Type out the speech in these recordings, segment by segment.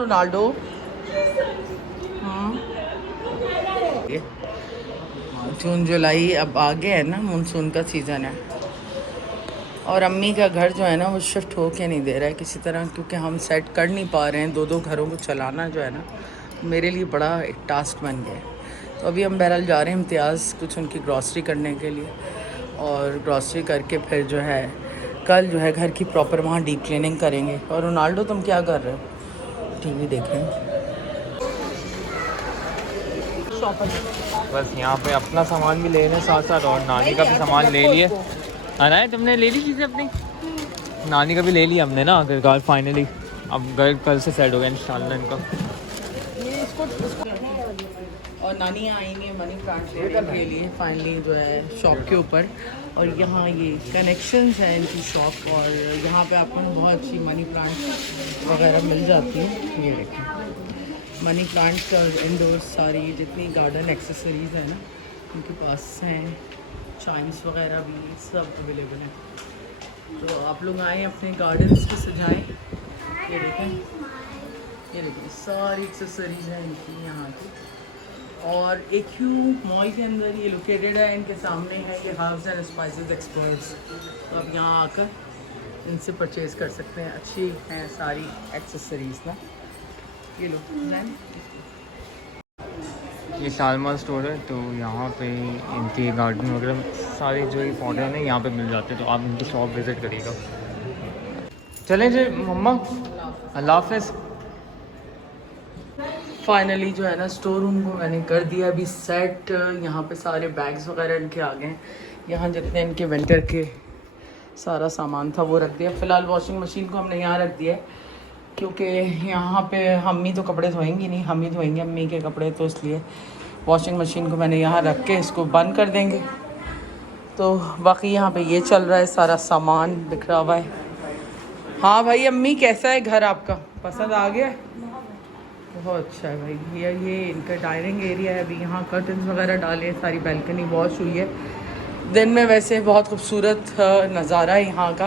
Ronaldo. जून जुलाई अब आगे है ना, मानसून का सीज़न है। और अम्मी का घर जो है ना वो शिफ्ट हो के नहीं दे रहा है किसी तरह, क्योंकि हम सेट कर नहीं पा रहे हैं। 2 घरों को चलाना जो है ना मेरे लिए बड़ा एक टास्क बन गया है। तो अभी हम बहरहाल जा रहे हैं इम्तियाज़ कुछ उनकी ग्रॉसरी करने के लिए, और ग्रॉसरी करके फिर जो है कल जो है घर की प्रॉपर वहाँ डीप क्लीनिंग करेंगे। और रोनाल्डो तुम क्या कर रहे हो? टीवी देख रहे हैं। बस यहाँ पे अपना सामान भी ले लें साथ साथ, और नानी का भी सामान ले लिए। अनाया तुमने ले ली चीज़ें अपनी? नानी का भी ले लिया हमने ना आखिरकार फाइनली। अब घर कल से सेट हो गया इंशाल्लाह इनका। और नानी यहाँ आई नहीं मनी प्लांट लेने के लिए फाइनली जो है शॉप के ऊपर। और यहाँ ये कनेक्शंस हैं इनकी शॉप, और यहाँ पे आपको बहुत अच्छी मनी प्लांट वगैरह मिल जाती है। ये देखें मनी प्लांट्स और इंडोर्स सारी जितनी गार्डन एक्सेसरीज़ हैं ना उनके पास हैं। चाइम्स वगैरह भी सब अवेलेबल हैं। तो आप लोग आएँ अपने गार्डन्स को सजाएँ। ये देखें सारी एक्सेसरीज हैं इनकी यहाँ की। और AQ मॉल के अंदर ये लोकेटेड है, इनके सामने है ये हर्ब्स एंड स्पाइसेस एक्सपर्ट्स। तो आप यहाँ आकर इनसे परचेज़ कर सकते हैं। अच्छी हैं सारी एक्सेसरीज ना। ये लो ये शालमार स्टोर है, तो यहाँ पे इनके गार्डन वगैरह सारे जो ये पौधे हैं ना यहाँ पे मिल जाते हैं। तो आप इनकी शॉप विज़िट करिएगा। चलें जी मम्मा, अल्लाह हाफ़िज़। फाइनली जो है ना स्टोर रूम को मैंने कर दिया अभी सेट। यहाँ पे सारे बैग्स वगैरह इनके आ गए हैं। यहाँ जितने इनके विंटर के सारा सामान था वो रख दिया। फ़िलहाल वॉशिंग मशीन को हमने यहाँ रख दिया है, क्योंकि यहाँ पे अम्मी तो कपड़े धोएंगी नहीं, हम ही धोएंगे अम्मी के कपड़े। तो इसलिए वॉशिंग मशीन को मैंने यहाँ रख के इसको बंद कर देंगे। तो बाकी यहाँ पे ये चल रहा है, सारा सामान बिखरा हुआ है। हाँ भाई अम्मी कैसा है घर आपका? पसंद आ गया? बहुत अच्छा है भाई। ये इनका डाइनिंग एरिया है। अभी यहाँ कर्टन्स वगैरह डाले, सारी बैल्कनी वॉश हुई है। दिन में वैसे बहुत खूबसूरत नज़ारा है यहाँ का,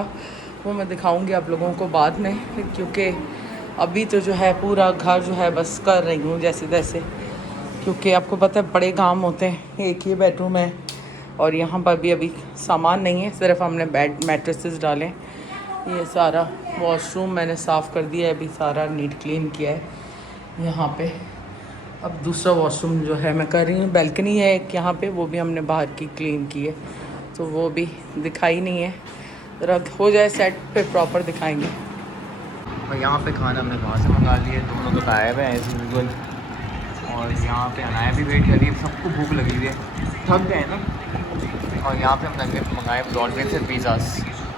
वो मैं दिखाऊंगी आप लोगों को बाद में, क्योंकि अभी तो जो है पूरा घर जो है बस कर रही हूँ जैसे तैसे, क्योंकि आपको पता है बड़े काम होते हैं। एक ही बेडरूम है और यहाँ पर भी अभी सामान नहीं है, सिर्फ हमने बेड मैट्रेसेस डाले। ये सारा वॉशरूम मैंने साफ़ कर दिया है, अभी सारा नीट क्लीन किया है यहाँ पे। अब दूसरा वॉशरूम जो है मैं कर रही हूँ। बैल्कनी है एक यहाँ पे, वो भी हमने बाहर की क्लीन की है, तो वो भी दिखाई नहीं है। ज़रा हो जाए सेट पे प्रॉपर दिखाएंगे। और यहाँ पे खाना हमने बाहर से मंगा लिया, दोनों तो गायब हैं एज यूजुअल। और यहाँ पे अनाया भी वेट कर रही है, सबको भूख लगी हुई है, थक गए ना। और यहाँ पे हमने मंगाए ब्रॉडवे से पिज़्ज़ास।